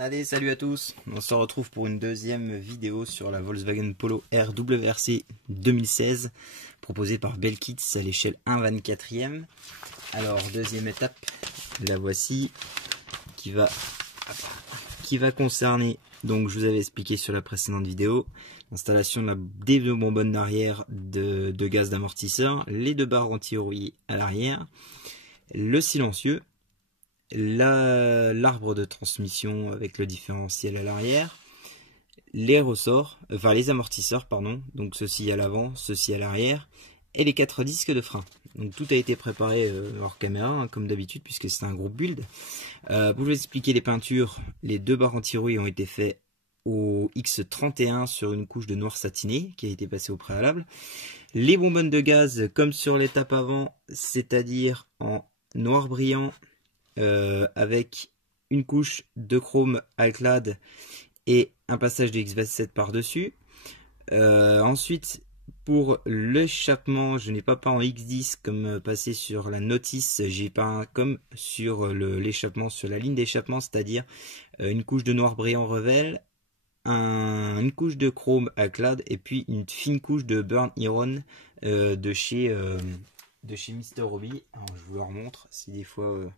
Allez, salut à tous. On se retrouve pour une deuxième vidéo sur la Volkswagen Polo R WRC 2016 proposée par Belkits à l'échelle 1/24e. Alors, deuxième étape, la voici qui va concerner, donc je vous avais expliqué sur la précédente vidéo, l'installation des deux bonbonnes d'arrière de gaz d'amortisseur, les deux barres anti-rouillées à l'arrière, le silencieux, l'arbre de transmission avec le différentiel à l'arrière, les ressorts, enfin les amortisseurs pardon, donc ceci à l'avant, ceci à l'arrière, et les 4 disques de frein. Donc tout a été préparé hors caméra hein, comme d'habitude puisque c'est un groupe build. Pour vous expliquer les peintures, les deux barres anti-rouille ont été faites au X31 sur une couche de noir satiné qui a été passée au préalable. Les bonbonnes de gaz comme sur l'étape avant, c'est-à-dire en noir brillant, avec une couche de chrome Alclad et un passage de X27 par-dessus. Ensuite, pour l'échappement, je n'ai pas peint en X10 comme passé sur la notice, j'ai peint comme sur l'échappement, sur la ligne d'échappement, c'est-à-dire une couche de noir brillant Revel, une couche de chrome Alclad et puis une fine couche de Burn Iron de chez Mr. Hobby. Alors je vous le remontre si des fois...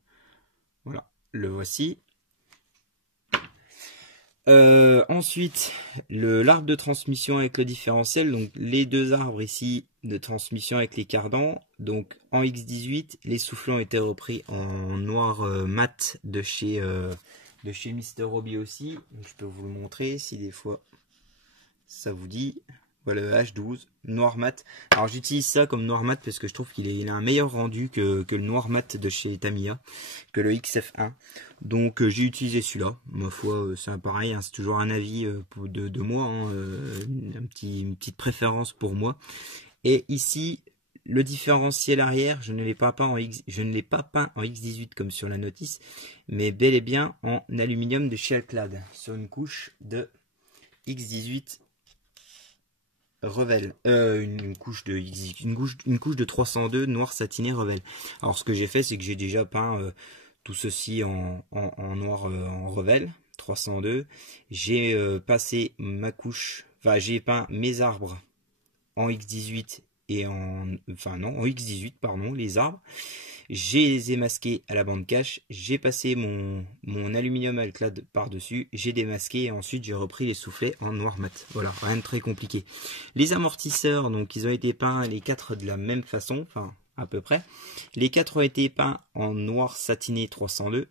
Voilà, le voici. Ensuite, l'arbre de transmission avec le différentiel, donc les deux arbres ici de transmission avec les cardans, donc en X18, les soufflants ont été repris en noir mat de chez Mr. Hobby aussi. Donc, je peux vous le montrer si des fois ça vous dit. Voilà le H12, noir mat. Alors j'utilise ça comme noir mat parce que je trouve qu'il a un meilleur rendu que le noir mat de chez Tamiya, que le XF1. Donc j'ai utilisé celui-là. Ma foi, c'est pareil, hein, c'est toujours un avis de moi, hein, une petite préférence pour moi. Et ici, le différentiel arrière, je ne l'ai pas peint en X18 comme sur la notice, mais bel et bien en aluminium de chez Alclad, sur une couche de X18. Revel, une couche de 302 noir satiné Revel. Alors ce que j'ai fait, c'est que j'ai déjà peint tout ceci en noir en Revel 302. J'ai passé ma couche, enfin j'ai peint mes arbres en X18 et en X18 pardon, les arbres. Je les ai masqués à la bande cache, j'ai passé mon aluminium Alclad par-dessus, j'ai démasqué et ensuite j'ai repris les soufflets en noir mat. Voilà, rien de très compliqué. Les amortisseurs, donc ils ont été peints les 4 de la même façon, enfin à peu près. Les 4 ont été peints en noir satiné 302,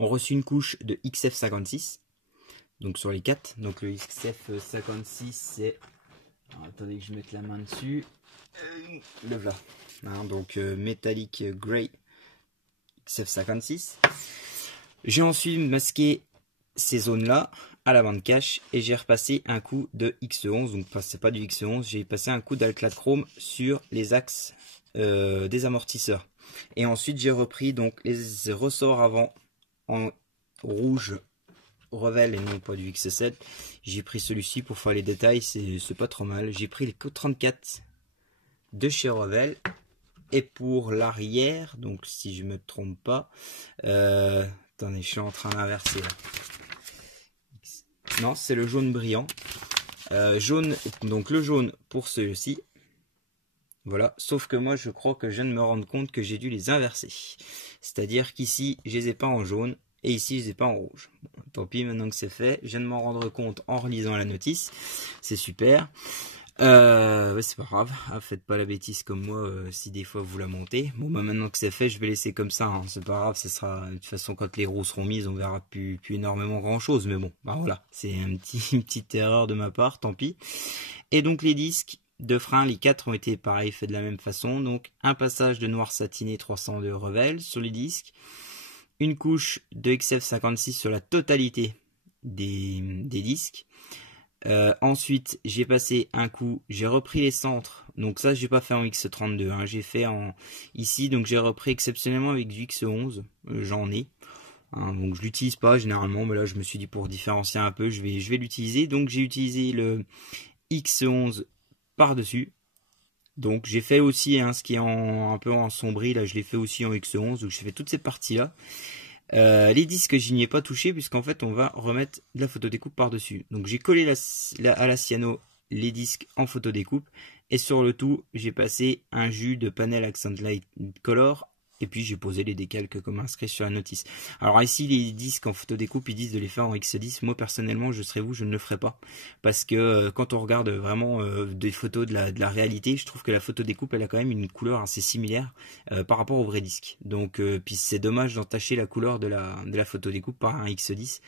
ont reçu une couche de XF56, donc sur les 4. Donc le XF56 c'est... attendez que je mette la main dessus. Le voilà. Hein, donc Metallic Grey XF56. J'ai ensuite masqué ces zones là à la bande cache et j'ai repassé un coup de X11, donc c'est pas du X11, j'ai passé un coup d'Alclad Chrome sur les axes des amortisseurs et ensuite j'ai repris donc les ressorts avant en rouge Revel et non pas du X7. J'ai pris celui-ci pour faire les détails, c'est pas trop mal. J'ai pris les 34 de chez Revel. Et pour l'arrière, donc si je me trompe pas, attendez, je suis en train d'inverser là. Non, c'est le jaune brillant. Jaune, donc le jaune pour celui-ci. Voilà, sauf que moi je crois que je viens de me rendre compte que j'ai dû les inverser. C'est-à-dire qu'ici, je les ai pas en jaune et ici, je les ai pas en rouge. Bon, tant pis, maintenant que c'est fait, je viens de m'en rendre compte en relisant la notice. C'est super. Ouais, c'est pas grave, ah, faites pas la bêtise comme moi si des fois vous la montez. Bon bah maintenant que c'est fait, je vais laisser comme ça, hein. C'est pas grave, ce sera de toute façon quand les roues seront mises, on verra plus énormément grand chose, mais bon, bah voilà, c'est une petite erreur de ma part, tant pis. Et donc les disques de frein, les 4 ont été pareil, faits de la même façon, donc un passage de noir satiné 302 Revel sur les disques, une couche de XF56 sur la totalité des disques. Ensuite j'ai passé un coup, j'ai repris les centres, donc ça j'ai pas fait en X32, hein. J'ai fait en ici, donc j'ai repris exceptionnellement avec du X11, j'en ai, hein, donc je l'utilise pas généralement, mais là je me suis dit pour différencier un peu, je vais l'utiliser, donc j'ai utilisé le X11 par dessus. Donc j'ai fait aussi hein, ce qui est un peu en sombris, là je l'ai fait aussi en X11, donc j'ai fait toutes ces parties là. Les disques, je n'y ai pas touché puisqu'en fait on va remettre de la photodécoupe par-dessus. Donc j'ai collé à la cyano les disques en photodécoupe et sur le tout j'ai passé un jus de panel Accent Light Color et puis j'ai posé les décalques comme inscrit sur la notice. Alors ici les disques en photodécoupe ils disent de les faire en X10. Moi personnellement je serais vous, je ne le ferai pas parce que quand on regarde vraiment des photos de la réalité, je trouve que la photodécoupe elle a quand même une couleur assez similaire par rapport au vrai disque. Donc puis c'est dommage d'entacher la couleur de la photodécoupe par un X10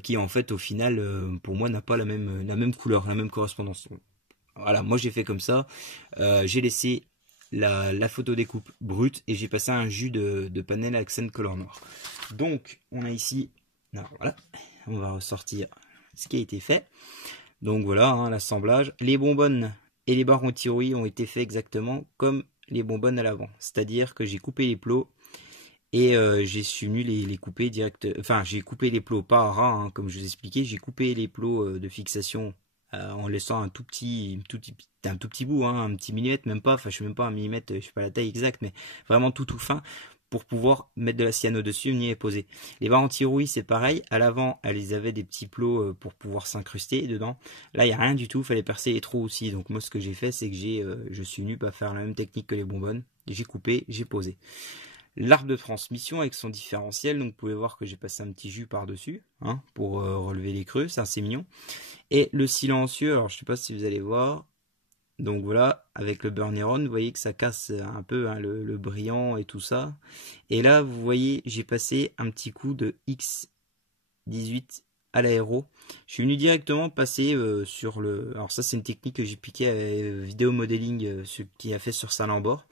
qui en fait au final pour moi n'a pas la même couleur, la même correspondance. Voilà, moi j'ai fait comme ça, j'ai laissé la photo découpe brute et j'ai passé un jus de panel Accent Color noir. Donc on a ici, voilà, on va ressortir ce qui a été fait. Donc voilà hein, l'assemblage. Les bonbonnes et les barres anti-rouille ont été faits exactement comme les bonbonnes à l'avant. C'est-à-dire que j'ai coupé les plots et j'ai su les couper direct. Enfin j'ai coupé les plots pas à ras hein, comme je vous expliquais. J'ai coupé les plots de fixation en laissant un tout petit bout, hein, un petit millimètre, même pas, enfin je sais même pas un millimètre, je sais pas la taille exacte, mais vraiment tout fin pour pouvoir mettre de la cyano dessus, venir les poser. Les barres anti-rouille c'est pareil, à l'avant elles avaient des petits plots pour pouvoir s'incruster dedans. Là il n'y a rien du tout, il fallait percer les trous aussi. Donc moi ce que j'ai fait c'est que je suis venu pas faire la même technique que les bonbonnes, j'ai coupé, j'ai posé. L'arbre de transmission avec son différentiel, donc vous pouvez voir que j'ai passé un petit jus par dessus hein, pour relever les creux, c'est assez mignon. Et le silencieux, alors je sais pas si vous allez voir, donc voilà, avec le Burn-Iron, vous voyez que ça casse un peu hein, le brillant et tout ça. Et là, vous voyez, j'ai passé un petit coup de X18 à l'aéro. Je suis venu directement passer sur le... Alors ça, c'est une technique que j'ai piqué à Vidéo Modeling, ce qui a fait sur Salambord.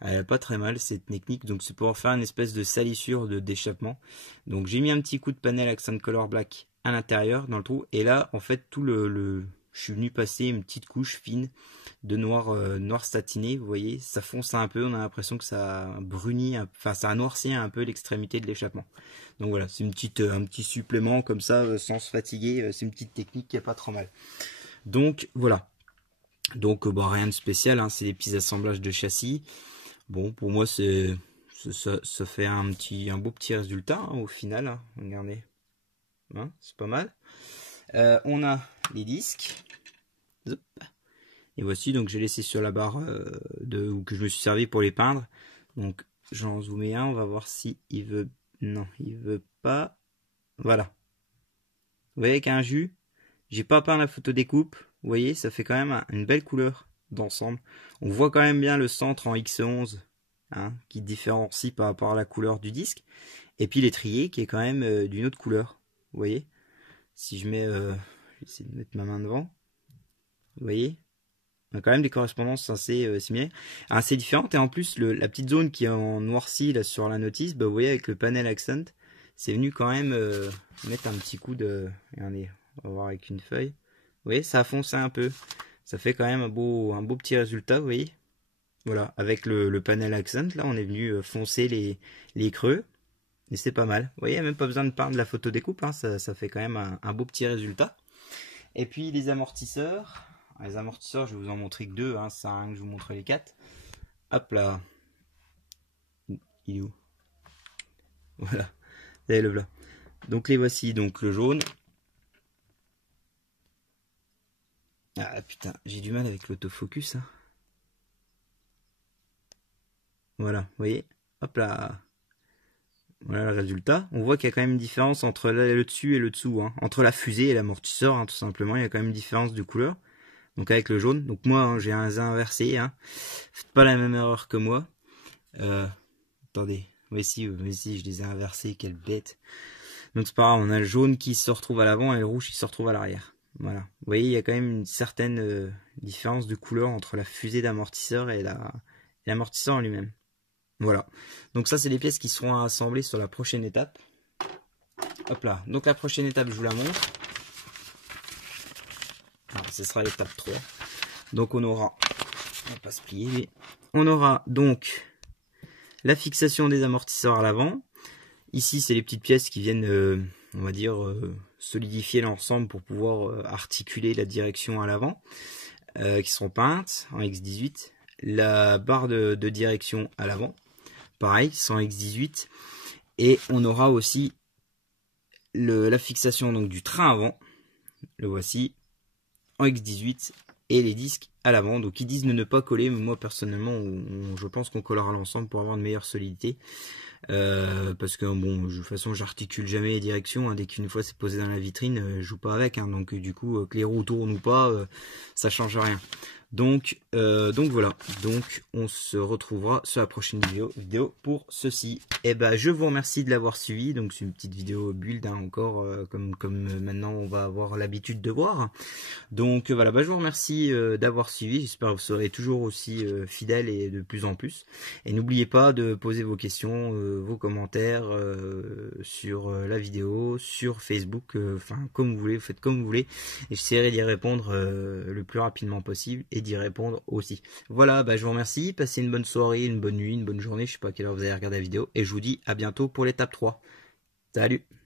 Elle est pas très mal, cette technique. Donc c'est pour faire une espèce de salissure d'échappement. Donc j'ai mis un petit coup de panel Accent Color Black à l'intérieur, dans le trou. Et là, en fait, je suis venu passer une petite couche fine de noir satiné, vous voyez, ça fonce un peu, on a l'impression que ça brunit, enfin ça noircit un peu l'extrémité de l'échappement. Donc voilà, c'est un petit supplément comme ça, sans se fatiguer, c'est une petite technique qui est pas trop mal. Donc voilà, donc bah, rien de spécial, hein, c'est des petits assemblages de châssis. Bon, pour moi ça fait un beau petit résultat hein, au final, hein. Regardez, hein, c'est pas mal. On a les disques. Hop. Et voici, donc j'ai laissé sur la barre que je me suis servi pour les peindre. Donc j'en zoome un, on va voir si il veut. Non, il veut pas. Voilà. Vous voyez qu'un jus, j'ai pas peint la photo découpe. Vous voyez, ça fait quand même une belle couleur d'ensemble. On voit quand même bien le centre en X11 hein, qui différencie par rapport à la couleur du disque. Et puis l'étrier qui est quand même d'une autre couleur. Vous voyez, si je mets, je vais essayer de mettre ma main devant. Vous voyez, on a quand même des correspondances assez similaires, assez différentes. Et en plus, la petite zone qui est en noirci là, sur la notice, bah, vous voyez avec le panel Accent, c'est venu quand même mettre un petit coup de... Regardez, on va voir avec une feuille. Vous voyez, ça a foncé un peu. Ça fait quand même un beau petit résultat, vous voyez. Voilà, avec le panel Accent, là, on est venu foncer les creux. Et c'est pas mal. Vous voyez, même pas besoin de peindre la photo découpe, hein, ça fait quand même un beau petit résultat. Et puis les amortisseurs. Les amortisseurs, je vais vous en montrer que deux, hein, ça sert à rien que je vous montre les quatre. Hop là. Il est où? Voilà. Vous avez le blanc. Donc les voici, donc le jaune. Ah putain, j'ai du mal avec l'autofocus. Hein. Voilà, vous voyez? Hop là. Voilà le résultat. On voit qu'il y a quand même une différence entre le dessus et le dessous. Hein. Entre la fusée et l'amortisseur, hein, tout simplement. Il y a quand même une différence de couleur. Donc avec le jaune. Donc moi, hein, j'ai un inversé. Hein. Faites pas la même erreur que moi. Attendez. Oui, si, je les ai inversés. Quelle bête. Donc c'est pas grave. On a le jaune qui se retrouve à l'avant et le rouge qui se retrouve à l'arrière. Voilà. Vous voyez, il y a quand même une certaine différence de couleur entre la fusée d'amortisseur et l'amortisseur en lui-même. Voilà. Donc ça, c'est les pièces qui seront assemblées sur la prochaine étape. Hop là. Donc la prochaine étape, je vous la montre. Alors, ce sera l'étape 3. Donc on aura... On va pas se plier. Mais on aura donc la fixation des amortisseurs à l'avant. Ici, c'est les petites pièces qui viennent, on va dire, solidifier l'ensemble pour pouvoir articuler la direction à l'avant. Qui seront peintes en X18. La barre de direction à l'avant. Pareil, sans X18. Et on aura aussi la fixation donc du train avant, le voici, en X18, et les disques à l'avant. Donc ils disent de ne pas coller, mais moi personnellement je pense qu'on collera l'ensemble pour avoir une meilleure solidité. Parce que bon, de toute façon j'articule jamais les directions, hein. Dès qu'une fois c'est posé dans la vitrine, je joue pas avec, hein. Donc du coup que les roues tournent ou pas, ça change rien. Donc voilà, donc on se retrouvera sur la prochaine vidéo pour ceci. Et ben je vous remercie de l'avoir suivi. Donc c'est une petite vidéo build, hein, encore comme maintenant on va avoir l'habitude de voir. Donc voilà, je vous remercie d'avoir suivi. J'espère que vous serez toujours aussi fidèles et de plus en plus. Et n'oubliez pas de poser vos questions, vos commentaires sur la vidéo, sur Facebook, enfin comme vous voulez, vous faites comme vous voulez. Et j'essaierai d'y répondre le plus rapidement possible et d'y répondre aussi. Voilà, je vous remercie. Passez une bonne soirée, une bonne nuit, une bonne journée. Je sais pas à quelle heure vous allez regarder la vidéo. Et je vous dis à bientôt pour l'étape 3. Salut!